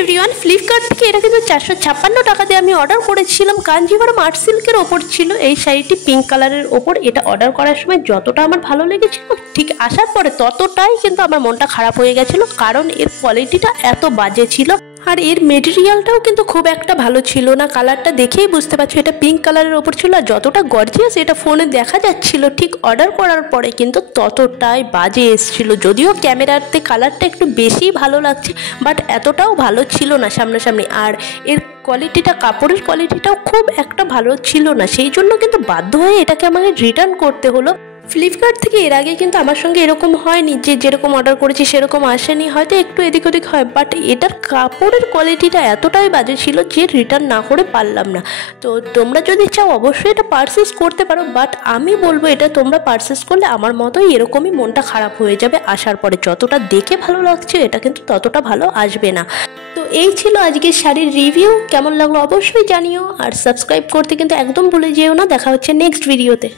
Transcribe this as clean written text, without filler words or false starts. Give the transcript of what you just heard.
Everyone, Flipkart থেকে এটা কিন্তু 456 টাকা দিয়ে আমি অর্ডার করেছিলাম। কাঞ্জিভারম আর্ট সিল্কের ওপর ছিল এই শাড়িটি, পিঙ্ক কালারের ওপর। এটা অর্ডার করার সময় যতটা আমার ভালো লেগেছিল, ঠিক আসার পরে ততটাই কিন্তু আমার মনটা খারাপ হয়ে গেছিলো, কারণ এর কোয়ালিটিটা এত বাজে ছিল। আর এর মেটেরিয়ালটাও কিন্তু খুব একটা ভালো ছিল না। কালারটা দেখেই বুঝতে পারছো এটা পিঙ্ক কালারের ওপর ছিল, আর যতটা গর্জিয়াস এটা ফোনে দেখা যাচ্ছিল, ঠিক অর্ডার করার পরে কিন্তু ততটাই বাজে এসেছিল। যদিও ক্যামেরাতে কালারটা একটু বেশি ভালো লাগছে, বাট এতটাও ভালো ছিল না সামনাসামনি। আর এর কোয়ালিটিটা, কাপড়ের কোয়ালিটিটাও খুব একটা ভালো ছিল না, সেই জন্য কিন্তু বাধ্য হয়ে এটাকে আমাকে রিটার্ন করতে হলো। ফ্লিপকার্ট থেকে এর আগে কিন্তু আমার সঙ্গে এরকম হয়নি যে যেরকম অর্ডার করেছি সেরকম আসেনি, হয়তো একটু এদিক ওদিক হয়, বাট এটার কাপড়ের কোয়ালিটিটা এতটাই বাজে ছিল যে রিটার্ন না করে পারলাম না। তো তোমরা যদি চাও অবশ্যই এটা পারচেস করতে পারো, বাট আমি বলবো এটা তোমরা পারচেস করলে আমার মতোই এরকমই মনটা খারাপ হয়ে যাবে আসার পরে। যতটা দেখে ভালো লাগছে এটা কিন্তু ততটা ভালো আসবে না। তো এই ছিল আজকের শাড়ির রিভিউ। কেমন লাগলো অবশ্যই জানিও, আর সাবস্ক্রাইব করতে কিন্তু একদম ভুলে যেও না। দেখা হচ্ছে নেক্সট ভিডিওতে।